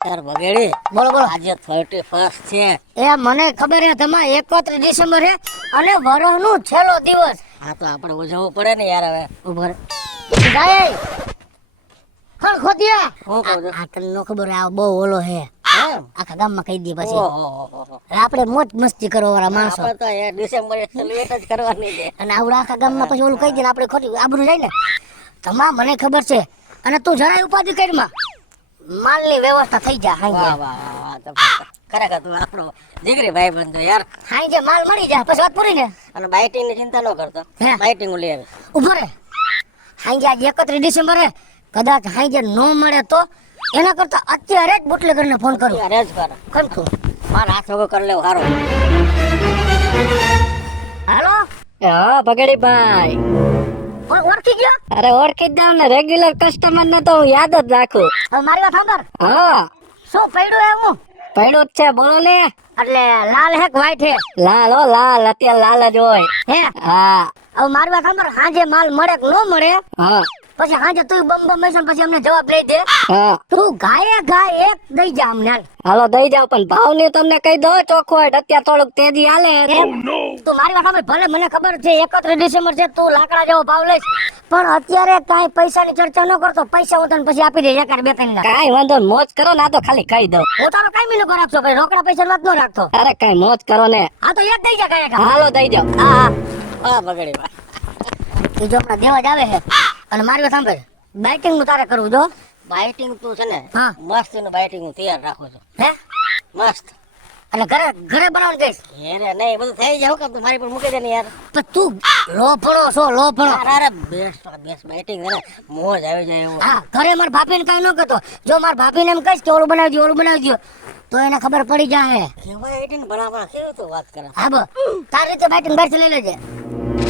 યાર બગેડી બોલો બોલો. આજે 31 છે. એ મને ખબર હે તમા 31 ડિસેમ્બર હે અને વરહનો છેલ્લો દિવસ. આ તો આપણે ઉજવવું પડે ને યાર. હવે ઉભર જાય ખણ ખોદિયા હું કહું છું આ તને નો ખબર હે, આ બહુ ઓલો હે એમ? આખા ગામમાં કહી દે પછી ઓહો. આપણે મોજ મસ્તી કરવા વાળા માણસો આપણે તો યાર ડિસેમ્બર સેલિબ્રેટ જ કરવાની છે. અને આવડા આખા ગામમાં પછી ઓલું કહી દે ને આપણે ખોટી આબરૂ જાય ને. તમા મને ખબર છે અને તું જરાય ઉપાધિ કરીમાં માલની વ્યવસ્થા થઈ જાય. વાહ વાહ વાહ તો ખરેખર તું આપણો જીગરી ભાઈ બંધો યાર. હાઈ જે માલ મળી જાય પછી વાત પૂરી ને. અને બાઇટિંગ ની ચિંતા ન કરતો. હે? બાઇટિંગ લઈ આવે. ઉભો રે હાઈ આજે 31 ડિસેમ્બરે કદાચ હાઈ જે નો મળે તો એના કરતા અત્યારે જ બુટલેગરને ફોન કરું. યાર જ કર. કેમ તું મારા હાથ વગર કરી લેવું સારું. હાલો હા બગડી ભાઈ, ઓળખી ગયો? અરે ઓળખી જ જાવ ને, રેગ્યુલર કસ્ટમર ને તો હું યાદ જ રાખું. હવે મારી વાત સાંભળ. હા શું પડ્યું હે હું? પડ્યું જ છે, બોલો ને. એટલે લાલ હે કે વ્હાઈટ હે? લાલ હો લાલ, અત્યારે લાલ જ હોય. હે હા હવે મારી વાત સાંભળ, હાજે માલ મળે કે નો મળે હા પછી હાજે તું બમ મેસન પછી અમને જવાબ દઈ દે. હા, તું ગાય એક દઈ જા અમને. હાલો દઈ જાવ, પણ ભાવ ની તમને કહી દો ચોખ્ખો, અત્યારે થોડુંક તેજી હાલે. તું મારી વાત સાંભળ, ભલે મને ખબર છે 31 ડિસેમ્બર છે તું લાકડા જેવો ભાવ લઈશ, પણ અત્યારે કાંઈ પૈસાની ચર્ચા ન કરતો. પૈસા હું તને પછી આપી દઈશ એકાદ બે ત્રણ લાખ. કાંઈ વાંધો નહીં, મોજ કરો ને, આ તો ખાલી કહી દઉં. હું તારો કાંઈ મિલો રાખશો ભાઈ, રોકડા પૈસા વાત ન રાખતો. અરે કઈ મોજ કરો ને. હા તો એક દઈ જા કાંઈ. હાલો દઈ જાવ. હા હા બગડી ભાઈ. એ જો હમણાં દેવા જ આવે છે. અને મારી વાત સાંભળ, બેટિંગ નું તારે કરવું જો. બાઇટિંગ તું છે ને હા. મસ્ત એનું બાઇટિંગ હું તૈયાર રાખું છું. હે મસ્ત. અને ઘરે બનાવવાનું કહીશ. યાર નહીં બધું થઈ જાય. હું કામ તું મારી પર મૂકી દે ને યાર. તો તું લોફળો છો લોફળો. અરે બેસ્ટ બાઇટિંગ છે ને, મોજ આવી જાય એવું. હા ઘરે મારા ભાભીને કાંઈ ન કહેતો. જો મારા ભાભીને એમ કહીશ કે ઓલું બનાવજો તો એને ખબર પડી જાય. કેવાય બાઇટિંગ ભલા કેવું તું વાત કરે. હા બો તારી રીતે બેટિંગ બેટ લઈ લેજે.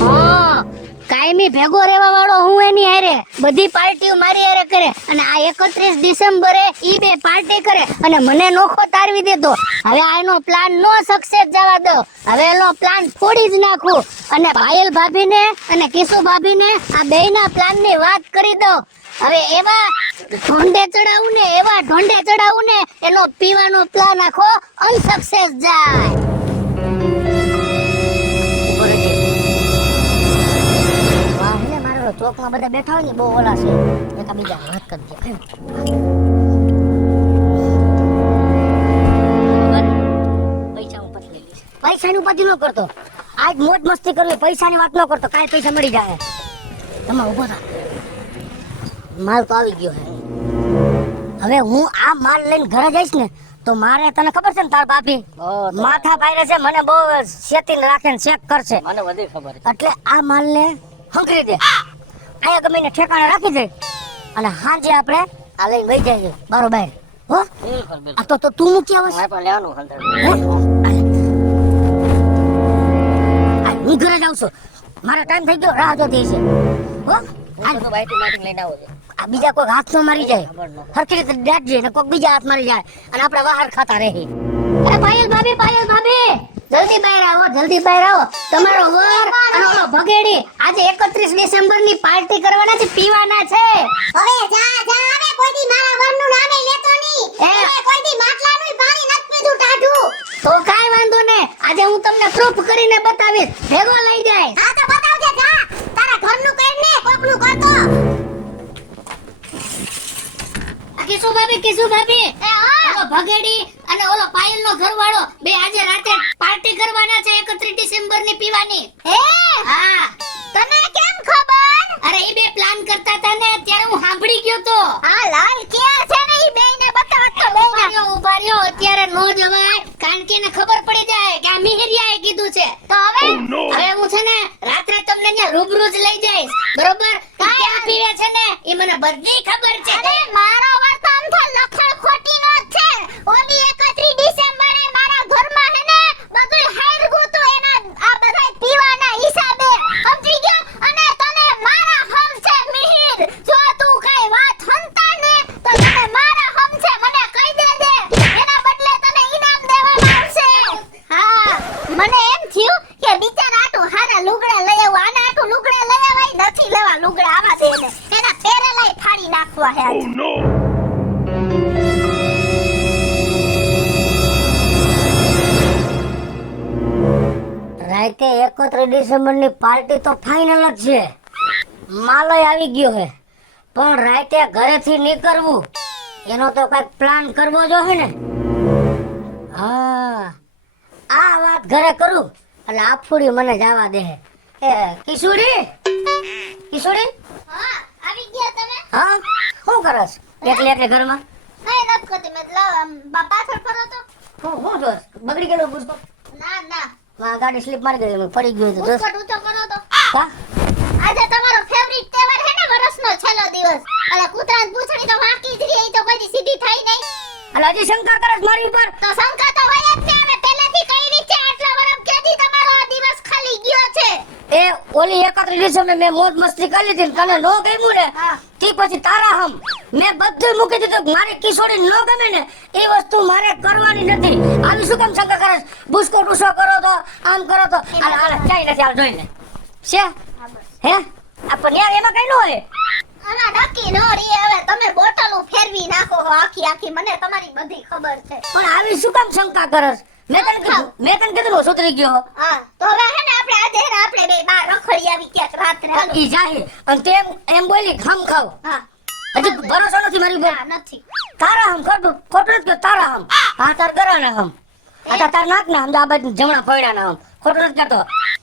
હા કાયમી ભેગો રહેવા વાળો હું એની હારે, બધી પાર્ટીઓ મારી હારે કરે અને આ 31 ડિસેમ્બરે ઈ બે પાર્ટી કરે અને મને નોખો તારવી દેતો. હવે આનો પ્લાન નો સક્સેસ જવા દો. હવે એનો પ્લાન ફોડી જ નાખું અને પાયલ ભાભીને અને કિશુ ભાભીને આ બેયના પ્લાનની વાત કરી દો. હવે એવા ઢોંડે ચડાવું ને એનો પીવાનો પ્લાન આખો અનસક્સેસ જાય. ચોકમાં બધા બેઠા હોય ને બહુ ઓલા છે, એકબીજા વાત કરજે. પૈસા હું પછી લઈ લઈશ. પૈસાની ઉપાધિ ન કરતો, આજ મોજ મસ્તી કરવી, પૈસાની વાત ન કરતો. કાંઈ પૈસા મળી જાય. તમે ઉભો થા, માલ તો આવી ગયો છે. હવે હું આ માલ લઈને ઘરે જઈશ ને તો મારે, તને ખબર છે ને તાર ભાભી માથા પાયરે છે, મને બહુ સેતીને રાખે ને ચેક કરશે. મને બધી ખબર છે. એટલે આ માલને હંકરી દે, આયા ગમે ને ઠેકાણે રાખી દે અને હાંજે આપણે આ લઈને વહી જઈએ બરોબર. હો બિલકુલ આ તો તું મૂકી આવસ. મારે પણ લેવાનું હંદર. હું ઘરે જાઉં છું, મારો ટાઈમ થઈ ગયો, રાહ જોતી છે. હો હું તો બાઇટિંગ લઈને આવું છું. આ બીજા કોઈ હાથ નો મારી જાય, ખબર ન. હરખી રીતે દાટજે ને કોઈ બીજા હાથ મારી જાય અને આપણે બહાર ખાતા રહી. અરે પાયલ ભાભી જલ્દી બહાર આવો. તમારો વર અને ઓલો ભગેડી આજે 31 ડિસેમ્બર ની પાર્ટી કરવાના છે, પીવાના છે. હવે જા આવે, કોઈ દી મારા વરનું નામે લેતો ની. કોઈ દી માટલાનું પાણી નત પીધું ટાઢું. તો કાઈ વાંધો ને, આજે હું તમને પ્રૂફ કરીને બતાવીશ. ભેગો લઈ જાય. હા તો બતાવજે, જા તારા ઘરનું કર ને, કોકનું કરતો. કિશુ ભાભી ઓલો ભગેડી અને ઓલો પાયલ નો ઘરવાળો બે આજે રાતે પાર્ટી કરવાના છે 31 ડિસેમ્બર ની પીવાની. હે હા તને કેમ ખબર? અરે એ બે પ્લાન કરતા હતા ને ત્યારે હું સાંભળી ગયો તો. આ લાલ ક્યાં છે ને, ઈ બેયને બતાવત તો બેયને. ઉભા રહ્યો, અત્યારે નો જવાય કારણ કે એને ખબર પડી જાય કે આ મિહિરિયાએ કીધું છે. તો હવે હવે હું છે ને રાત્રે તમને ત્યાં રૂબરૂ જ લઈ જઈશ, બરોબર? ક્યાં પીવે છે ને એ મને બધી ખબર છે. અરે મારો વર્તન તો લખણ ખોટી નો જ છે. ઓલી 31 ડિસેમ્બરે મારા ઘરમાં હે ને બધું હારગું તો એના આ બધા પીવાના હિસાબે, સમજી ગયો? અને તને મારા હમ છે મિહિર, જો તું કઈ વાત હંતા ને તો તને મારા હમ છે, મને કહી દેજે, એના બદલે તને ઇનામ દેવામાં આવશે. હા મને એમ થયું કે બિચારા આટું હારા લુગડા લઈ આવું, આના આટું લુગડા લઈ આવાય નથી લેવા. લુગડા આવા દે એને, એના પેરેલાય ફાડી નાખવા હે. રાતે 31 ડિસેમ્બરની પાર્ટી તો ફાઇનલ જ છે. માલય આવી ગયો હે, પણ રાતે ઘરેથી નીકળવું એનો તો કઈક પ્લાન કરવો જોઈએ ને. હા, આ વાત ઘરે કરું એટલે આફુડી મને જવા દે. એ કિશોરી, કિશોરી, હા આવી ગયા તમે. હા શું કરસ એકલી એકલી ઘરમાં? કઈ નથી કરતી મેં પાછળ ફરો તો. હું જોસ બગડી ગયેલો બુસ્કો? ના ના માં ગાડી સ્લીપ મારી ગઈ, પડી ગયો તો જોસ. ઉચકટ ઊંચો કરો તો. હા, આજે તમારો ફેવરિટ તહેવાર હે ને વર્ષનો છેલ્લો દિવસ. અલા કૂતરાની પૂંછડી તો વાંકી જ રહી, તો કોઈ સીધી થાય નહીં. એટલે હજી શંકા કરસ મારી ઉપર? તો શંકા તો હોય જ છે. અમે પહેલેથી કઈ છે આટલા વર્ષ કેદી તમારો આ દિવસ ખાલી ગયો છે. એ ઓલી 31 ડિસેમ્બર મેં મોજ મસ્તી કરી લીધી ને તને નો ગમ્યું ને, હા. તી પછી તારા હમ મેં બધું મૂકી દીધું. મારી કિશોરી નો ગમે ને એ વસ્તુ મારે કરવાની નથી. આવી શું કામ શંકા કરસ? બુસ્કો ટુસો કરો તો આમ કરો તો હાલ હાલ ચાઈ નથી હાલ જોઈને છે હે આપણ યાર એમાં કઈ ન હોય. આમાં નક્કી નો રી. હવે તમે બોટલો ફેરવી નાખો હો આખી આખી. મને તમારી બધી ખબર છે. પણ આવી શું કામ શંકા કરસ? મેં તને કીધું સુધરી ગયો. હા તો હવે હે ને આપણે આજે હે ને આપણે બે બાર રખડી આવી ક્યાંક રાત્રે. હાલો. ઈ જાહે અને તેમ એમ બોલી ખમ ખાવ. હા હજી ભરોસો નથી મારી ઉપર? ના નથી. તારા હમ ખોટું ખોટું નથી કે તારા હમ. હા તાર ગરાના હમ. આ તાર નાક ના હમ, આ બાજુ જમણા પૈડા ના હમ. ખોટું નથી કરતો.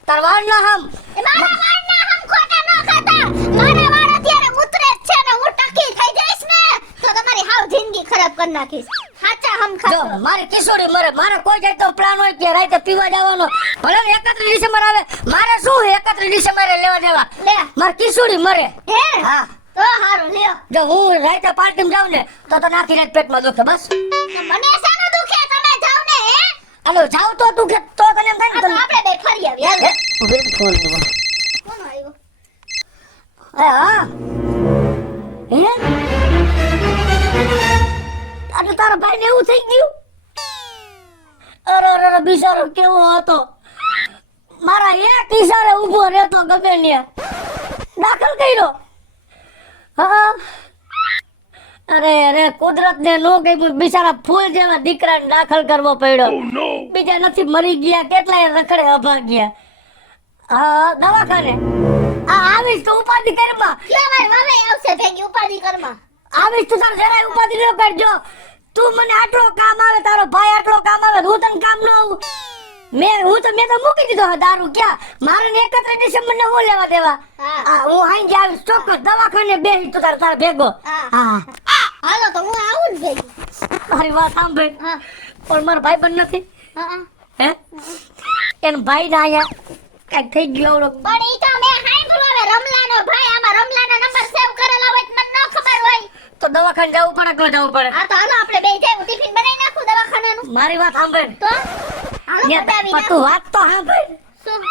તાર વાળ ના હમ. એ મારા વાળના હમ ખોટા ન ખાતા. મારા વાળ અત્યારે ઉતરે જ છે ને હું ટકી થઈ જઈશ ને તો તમારી હાવ જિંદગી ખરાબ કરી નાખીશ. સાચા હમ જો ખાતા. મારી કિશોરી મરે, મારે કોઈ જાય તો પ્લાન હોય કે રાતે પીવા જવાનો, ભલે 31 ડિસેમ્બર આવે, મારે શું 31 ડિસેમ્બરે લેવા દેવા? લે મારી કિશોરી મરે. હે હા, તો હારું લ્યો. જો હું રાતે પાર્ટીમાં જાઉં ને તો તને આખી રાત પેટમાં દુખે બસ. મને શાનું દુખે? તમે જાવ ને હે. હાલો જાવ તો દુખે તો તને એમ થાય આ ને તો આપણે બે ફરી આવીએ. હાલો. ઉભી રહી, ફોન આવ્યો. કોણ આવ્યો? હા હે અને તારા ભાઈ ને એવું થઈ ગયું? અરે અરે અરે, બિચારો કેવો હતો. મારા એક ઈશારે ઊભો રહેતો ગમે ને દાખલ કર્યો. હા, અરે અરે કુદરત ને નો ગયું, બિચારા ફૂલ જેવા દીકરાને દાખલ કરવો પડ્યો. બીજા નથી મરી ગયા, કેટલાય રખડે અભાગ્યા. હા દવાખાને આવીશ તો ઉપાધિ કરમાં. લે મારી મમ્મી આવશે ભેગી ઉપાધિ કરમાં. આવીશ તું તાર જરાય ઉપાધિ ન કરજો. તું મને આટલો કામ આવે, તારો ભાઈ આટલો કામ આવે, હું તને કામ ન આવું? મેં તો મૂકી દીધો હવે દારૂ. ક્યાં મારે 31 ડિસેમ્બર ને હું લેવા દેવા? હા. હા હું હાઈ આવીશ ચોક્કસ. દવાખાને બેસી તું તારા ભેગો. હા. હા હાલો તો હું આવું ને ભેગી. મારી વાત સાંભળ. હા પણ મારો ભાઈ બંધ નથી હા. હે? એનો ભાઈ ના આયા કઈક થઈ ગયો આવડો. પણ ઈ તો મેં સાંભળ્યું હવે રમલાનો ભાઈ. આમાં રમલાના નંબર સેવ કરેલા હોય તો મને ન ખબર હોય. તો દવાખાને જવું પડે કે ન જવું પડે? હા તો હાલો આપણે બે જાય. હું ટિફિન બનાવી નાખું દવાખાનાનું. મારી વાત સાંભળ. તો હાલો યાર, બનાવી પણ તું નાખું. વાત તો સાંભળ. શું?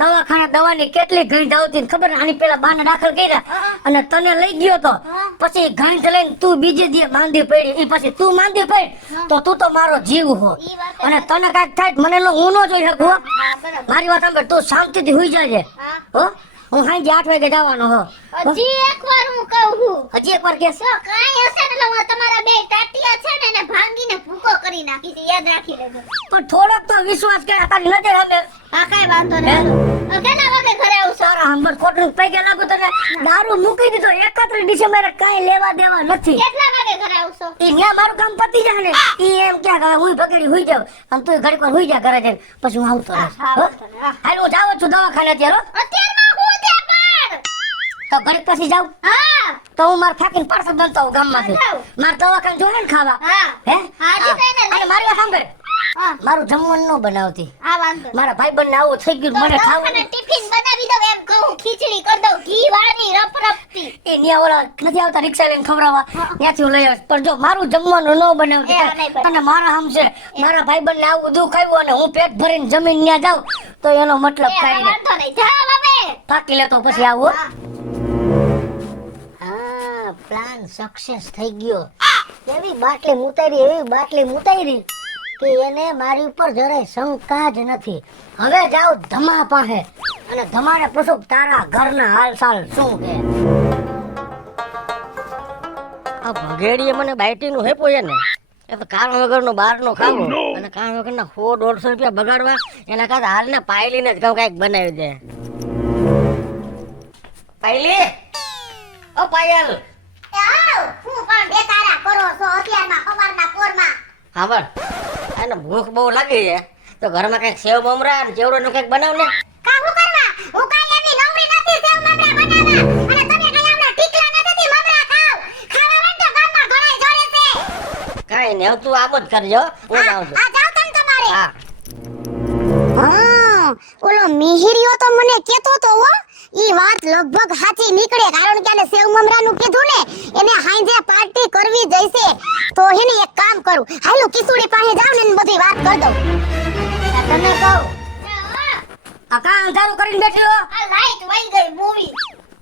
દવાખાના દવાની કેટલી ઘણી આવતી ને ખબર? આની પેલા બાને દાખલ કર્યા હા. અને તને લઈ ગયો તો હા. પછી ઘણી લઈને તું બીજે દી માંદી પડી. ઈ પછી તું માંદી પડી હા. તો તું તો મારો જીવ હો. ઈ વાત અને તને કાંઈક થાય તો મને હું ન જોઈ શકું હો. હા બરાબર. મારી વાત સાંભળ, તું શાંતિથી હુઈ જાજે હા. હો. હું સાંજે 8 વાગે જવાનો હો. હજી એકવાર હું કહું છું. હજી એકવાર કેસ. જો કાંઈ હશે ને એટલે હું તમારા બે ટાટિયા છે ને એને ભાંગીને ભૂકો કરી નાખીશ. યાદ રાખી લેજો. પણ થોડોક તો વિશ્વાસ કરે. તારી નજર અમે હા કાંઈ વાંધો નહીં. હાલો. કેટલા વાગે ઘરે આવશો? સારા હંબર ખોટું પૈકે લાગુ તને. દારૂ મૂકી દીધો 31 ડિસેમ્બરે, કાંઈ લેવા દેવા નથી. કેટલા વાગે ઘરે આવશો? ઈ ન્યા મારું કામ પતી જાય ને ઈ એમ ક્યાં હવે હું પકડી હુઈ જાવ અને તું ઘડીક વાર હુઈ જા ઘરે જઈને પછી હું આવતો રહીશ. હા, હો? વાંધો નહીં, હા. હાલ હું જાઉં છું દવાખાને અત્યારે હો. અત્યારમાં હું છે પણ? તો ઘડીક પછી જાઉં હા તો હું માર ફાકીને પાર્સલ બનતો હોઉં ગામમાંથી. હા, જાઉં. માર દવાખાને જોવે ને ખાવા હા હે? હા, જી તો એને લઈ- અને મારી વાત સાંભળ, હા મારું જમવાનું ન બનાવતી. હા વાંધો નહીં. મારા ભાઈ બંને આવું થઈ ગયું તો મને ખાવું દવાખાને ટિફિન બનાવી દઉં એમ કહું. ખીચડી કરી દઉં ઘી વાળી રપરપતી. એ ન્યા ઓલા નથી આવતા રિક્ષા લઈને ખવડાવવા, ત્યાંથી હું લઈ આવીશ. પણ જો મારું જમવાનું ન બનાવતી એ નહીં બનાવ. અને મારા હમશે મારા ભાઈ બંને આવું દુઃખ આવ્યું અને હું પેટ ભરીને જમીન ન્યા જાઉં તો એનો મતલબ એ કાંઈ નહીં. વાંધો નહીં. જાઓ હવે. થાકી લેતો પછી આવું. હા. હા પ્લાન સક્સેસ થઈ ગયો. એવી બાટલી મુતારી કે એને મારી ઉપર જરાય શંકા જ નથી. હવે જાઉં ધમા પાસે અને ધમાને પૂછું તારા ઘરના હાલચાલ શું છે. આ ભગેડીએ મને બાઈટીનું હેપો છે ને એ તો કારણ વગરનું બહારનું ખાવું અને કારણ વગરના 100-150 રૂપિયા બગાડવા એના કરતા હાલને પાયલીને જ કહું કાંઈક બનાવી દે. પાયલી, ઓ પાયલ, હું પણ બેકારા કરો છો અત્યારમાં સવારના પોરમાં. હા પણ એને ભૂખ બહુ લાગી છે તો ઘરમાં કંઈક સેવ મમરા અને ચેવડોનું કંઈક બનાવ ને. કા હું કરવા? હું કાંઈ એમની નવરી નથી સેવ મમરા બનાવવા. અને તમે કાંઈ હમણાં ટીકલા નથી મમરા ખાવ. ખાવા હોય તો ગામમાં ઘણાય જોડે છે. કાંઈ નહીં, હવે તું આમ જ કરજો, હું જાઉં છું. આ જાવ તમ તમારે. હા, હા, ઓલો મિહિરિયો તો મને કેતો તો હો. ઈ વાત લગભગ સાચી નીકળે કારણ કે આને સેવ મમરાનું કીધું ને એને હાંજે પાર્ટી કરવી જઈશે તો હેને એક કામ કરું હાલો કિસુડી પાસે જાવ ને એને બધી વાત કરી દઉં. તમે કહો આ કાં અંધારું કરીને બેઠી હો? આ લાઈટ વઈ ગઈ મૂવી.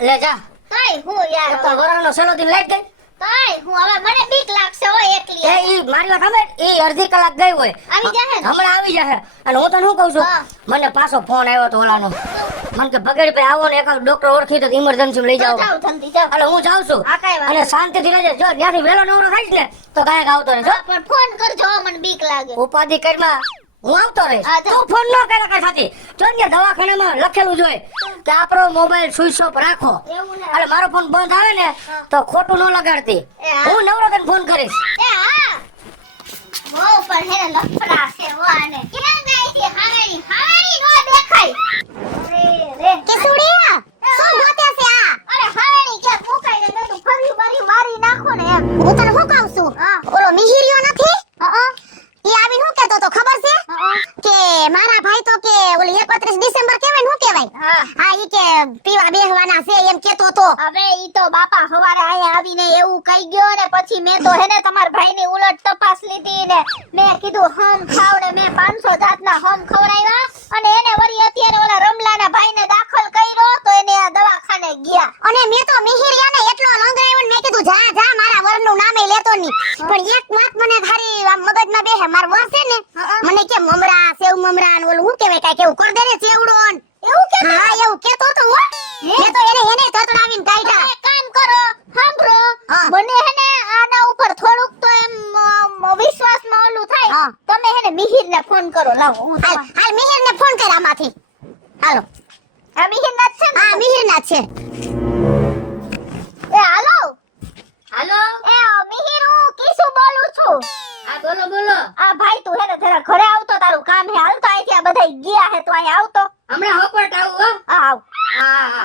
લે જા, તોય હું યાર તો વરાળનો સેલો થી લાઈટ ગઈ. તોય હું હવે મને બીક લાગશે હો એકલી. એ ઈ મારી વાત સાંભળ, ઈ અડધી કલાક ગઈ હોય આવી જાહે ને? હમણાં આવી જાહે. અને હું તને શું કહું છું, હા. મને પાછો ફોન આવ્યો તો ઓલાનો, મને કે બગડી પે આવો ને એકાદ ડોક્ટર ઓળખી તો ઇમરજન્સી લઈ જાઓ. જાવ જલ્દી જાવ. એટલે હું જાઉં છું હા, કાંઈ વાંધો અને શાંતિથી રહેજે. જો ત્યાંથી વહેલો નવરો થાઈશ ને તો કાંઈક આવતો રહેજો. પણ ફોન કરજો હો, મને બીક લાગે. ઉપાધિ કરમાં હું આવતો રહીશ. હા, જાઓ. તું ફોન ન કરે કઈ સાથી. જો ને દવાખાનામાં લખેલું જોઈએ કે આપણો મોબાઈલ સ્વિચ ઓફ રાખો. એવું ને? એટલે મારો ફોન બંધ આવે ને તો ખોટું ન લગાડતી. એ હા. હું નવરો તને ફોન કરીશ. એ હા બહુ પણ હેને લફડા છે હો આને. ક્યાં ગઈ છે હાવેરી? હાવેરી નો દેખાય. અરે રે કિસુડિયા શું ગોતે છે આ? અરે હાવેરી કે મુકાઈ ને તું ફરી બરી મારી નાખો ને એમ. હું તને શું કહું છું? ઓલો મિહિરિયો નથી? ઈ આવીને શું કહેતો તો ખબર છે? કે મારા ભાઈ તો કે ઓલી 31 ડિસેમ્બર કહેવાય ને શું કહેવાય? હા ઈ કે પીવા બેહવાના છે એમ કહેતો તો. હવે ઈ તો બાપા સવારે આયા આવીને એવું કહી ગયો ને પછી મેં તો હેને તમાર ભાઈની ઉલટ તપાસ લીધી ને મેં કીધું હમ ખાવડે મેં 500 જાતના હમ ખવડાવ્યા અને એને વળી અત્યારે ઓલા રમલાના ભાઈને દાખલ કર્યો તો એને આ દવાખાને ગયા. અને મેં તો મિહિરિયાને એટલો લંગડાવ્યો ને મેં કીધું જા જા મારા વરનું નામે લેતો ની. પણ એક વાત મને ખાલી આમ મગજમાં બેહે માર વર છે ને મને કે મમરા સેવ મમરા ને ઓલું શું કહેવાય કાઈ કેવું કર દે ને ચેવડો ને એવું કે હા એવું કેતો તો હો મેં તો એને તતડાવીને કાઢ્યા. એક કામ કરો સાંભળો મને હેને આના ઉપર થોડુંક તો એમ વિશ્વાસમાં ઓલું થાય તમે હેને મિહિરને ફોન કરો લાવો હું હાલ મિહિરને ફોન કર આમાંથી હાલો આ મિહિરના જ છે ને હા મિહિરના જ છે એ હાલો હાલો એ મિહિર હું કિસુ બોલું છું. હા બોલો બોલો. આ ભાઈ તું હેને જરા ઘરે આવતો તારું કામ હે હાલતો અહીંથી આ બધા ગયા હે તો અહીં આવતો હમણાં હોપટ આવું હો. આવ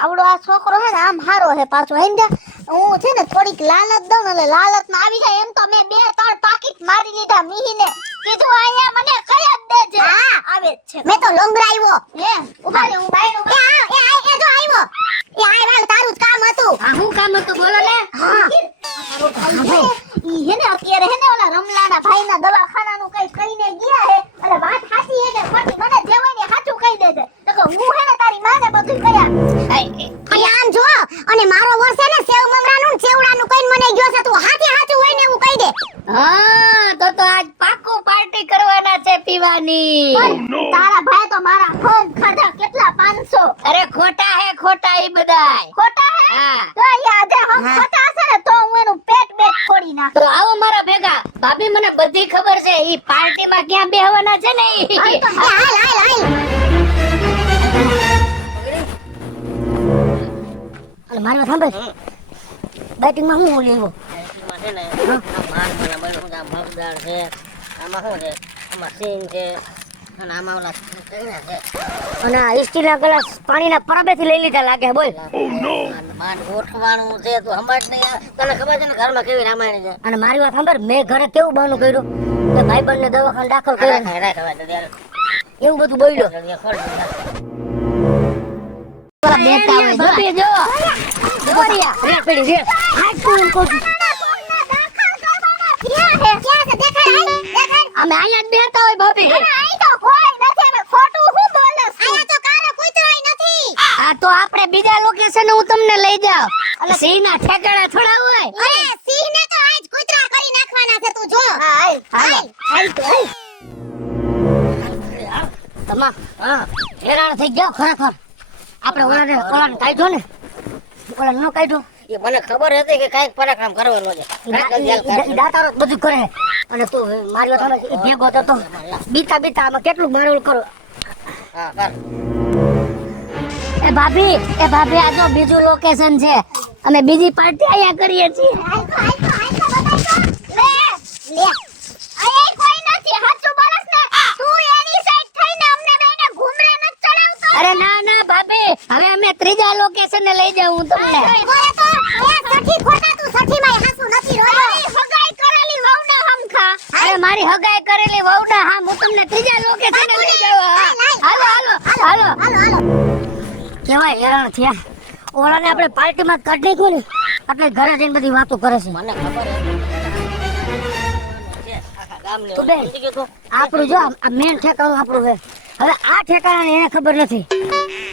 આવડો આ છોકરો હે ને આમ હારો હે પાછો હેંડ્યા હું છે ને થોડીક લાલચ દઉં ને એટલે લાલચમાં આવી જાય એમ તો મેં 2-3 પાકીટ મારી લીધા મિહીને કીધું અહીંયા મને કઈ જ દેજે આવે જ છે મેં તો લોંગરાવ્યો હે ઉભારે હું બાયનો એ જો આવ્યો એ આય તારું જ કામ હતું. હા હું કામ હતું બોલો ને. ઈ હે ને અત્યારે હે ને ઓલા રમલાના ભાઈના દવાખાનાનું કઈ કહીને ગયા હે અને વાત સાચી હે કે ખોટી મને જે હોય ને સાચું કહી દેજે તો કે હું હે ને તારી માને બધું કહ્યા આમ જો અને મારો વર છે ને સેવ મમરાનું ને ચેવડાનું કઈ મને ગયો છે તું હાથે હાચું હોય ને એવું કહી દે. હા તો આજ પાકો પાર્ટી કરવાના છે પીવાની. તારા ભાઈ તો મારા હોમ ખાધા કેટલા 500 અરે ખોટા ઈ બધાય. ખોટા હે હા તો અહીંયા આજે હમ ખોટા હશે ને તો હું એનું પેટ ફોડી નાખ. તો આવો મારા ભેગા. ભાભી મને બધી ખબર છે ઈ પાર્ટીમાં ક્યાં બેહવાના છે ને ઈ. હાલ અને મારી વાત સાંભળ, બેટિંગમાં હું ઓલી આવ્યો બેટિંગમાં છે ને આ માન મને મળ્યું શું કે આમ ભગદાળ છે, આમાં શું છે, આમાં સિંગ છે અને આમાં ઓલા કઈના છે. અને આ સ્ટીલના ગ્લાસ પાણીના પરબેથી લઈ લીધા લાગે બોલ. માન ગોઠવાનું છે તું સમજ નહીં આવે. તને ખબર છે ને ઘરમાં કેવી રામાયણ છે. અને મારી વાત સાંભળ, મેં ઘરે કેવું બહાનું કર્યું કે ભાઈબંધને દવાખાને દાખલ કર્યો ને રાખ હવે તો ત્યારે એવું બધું બોલ્યો. જલ્દી ખોલ દે. ભાભી જો દોરિયા રે પડી રે હાટું એમ કહું છું. અમે અહીંયા જ બેહતા હોય ભાભી. આ તો આપણે બીજા લોકેશન હું તમને લઈ જાઉં. એટલે સિંહના ઠેકાણા થોડા હોય. તમા હેરાન થઈ ગયો ખરેખર. આપણે ઓલાને કાઢ્યો ને ઓલા ન કાઢ્યો એ મને ખબર હતી કે કાંઈક પરાક્રમ કરવાનો છે. દાતારો બધું કરે અને તું મારી વાત સાંભળ, ઈ ભેગો થતો બીતા બીતા આમાં કેટલું મારું કરું. હા કર. એ ભાભી આ જો બીજું લોકેશન છે. અમે બીજી પાર્ટી અહીંયા કરીએ છીએ. લે અરે કોઈ નથી હાચું બોલસ ને તું એની સાઈડ થઈને અમને બેને ઘૂમરે ન ચડાવતો અરે ના ભાભી, હવે અમે ત્રીજા લોકેશન ને લઈ જાઉં હું તમને. ઓય તો એ સઠી ખોટા તું સઠી માં હાસુ નથી રોયો હગાઈ કરેલી વહુને હમખા અરે મારી હગાઈ કરેલી વહુના હા હું તમને ત્રીજા લોકેશન લઈ જાઉં. હાલો હાલો કેવાય હેરાન થયા. ઓળાને આપણે પાર્ટીમાં કાઢી નાખ્યું ને એટલે ઘરે જઈને બધી વાતો કરે છે. મને ખબર છે આખા ગામને તું બેન, સમજી ગયો તું? આપણું જો આ મેન ઠેકાણું આપણું છે. હવે આ ઠેકાણાને એને ખબર નથી.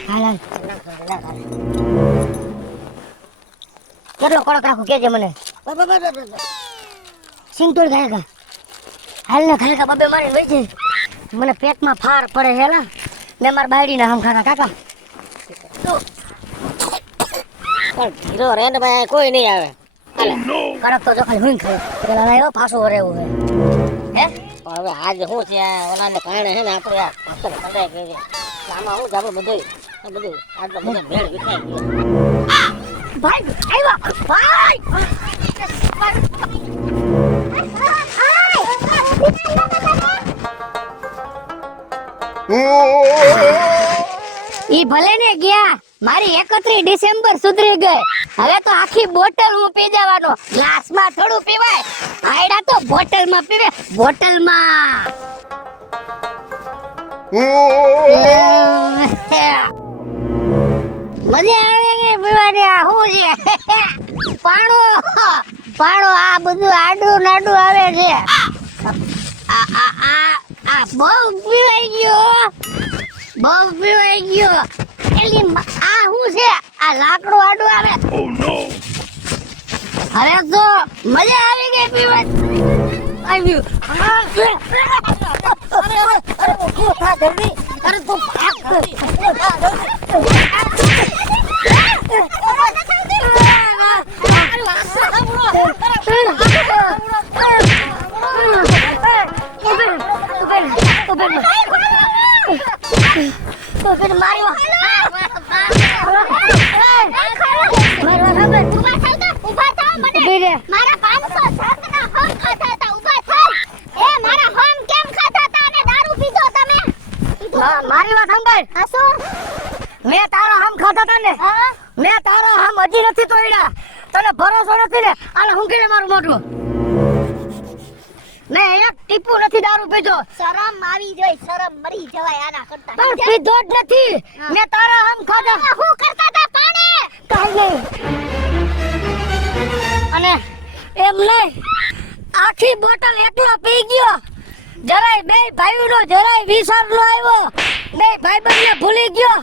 હાલ કેટલો કડક રાખું કેજે મને. સિંગતોડ ખાય કા હાલ ને ખાય કા બબે મારી વઈ છે. મને પેટમાં ફાર પડે હેલા. મેં મારા બાયડીના હમ ખાતા કાકા. પણ ધીરો રે ને ભાઈ કોઈ નહીં આવે. હાલે. કડક તો જો ખાલી હું ખાય પેલા લાયો પાછો રહેવું હે. હે પણ હવે આજ શું છે આ ઓલાને કારણે છે ને આપણે આ પાછળ કદાય ગઈ છે. આમાં હું જ આપણે બધું આ બધું આટલો બધો ભેળ વિખાઈ ગયો. ભાઈ આવ્યો ભાઈ. ઈ ભલે ને ગયા, મારી 31 ડિસેમ્બર સુધરી ગઈ. હવે તો આખી બોટલ હું પી જવાનો. ગ્લાસમાં થોડું પીવાય, ભાઈડા તો બોટલમાં પીવે. બોટલમાં મજા આવે કે પીવાની? આ શું છે? પાણો આ બધું આડું નાડું આવે છે. આ બહુ પીવાઈ ગયો, બહુ પીવાઈ ગયો. એલી આ શું છે? આ લાકડું આડું આવે. હવે તો મજા આવી ગઈ પીવાની. આવ્યું. અરે તું ભાગ મારા 507 ના હમ ખાતા હતા ઉભા થાવ એ મારા હમ કેમ ખાતા હતા અને દારૂ પીધો તમે મારી વાત સાંભળ. આ શું મેં તારા હમ ખાતા હતા ને, મેં તારા હમ હજી નથી તોડ્યા. તને ભરોસો નથી ને આને હુંકીને મારું મોઢું. મેં એક ટીપું નથી દારૂ પીધો. શરમ આવી જોઈ શરમ મરી જવાય આના કરતા પણ પીધો જ નથી. મેં તારા હમ ખાધા. હું કરતા હતા પાણી કાંઈ નહીં. અને એમ નહીં, આખી બોટલ એકલો પી ગયો. જરાય બે ભાઈઓનો જરાય વિચાર નો આવ્યો. બે ભાઈબંધને ભૂલી ગયો.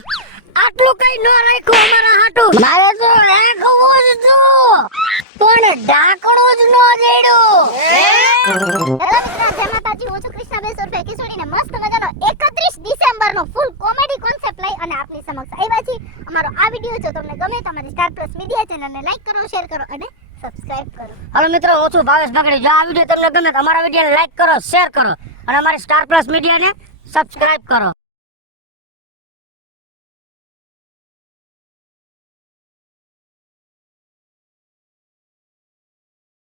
આટલું કઈ ન રાખ્યું અમારા હાટું. મારે તો રાખવું જ હતું, પણ ઢાંકણું જ ન જડ્યું. હેલો મિત્રો, જય માતાજી. હું છું કૃષ્ણાબેન ઉર્ફે કિશોરીને મસ્ત મજાનો 31 ડિસેમ્બરનો ફૂલ કોમેડી કોન્સેપ્ટ લઈ અને આપની સમક્ષ આવ્યા છીએ. અમારો આ વિડીયો જો તમને ગમે તો અમારી સ્ટાર પ્લસ મીડિયા ચેનલને લાઈક કરો, શેર કરો અને સબસ્ક્રાઇબ કરો. હાલો મિત્રો, હું છું ભાવેશ બગડી. જો આ વિડીયો તમને ગમે તો અમારા વિડીયોને લાઈક કરો, શેર કરો અને અમારી સ્ટાર પ્લસ મીડિયાને સબસ્ક્રાઇબ કરો.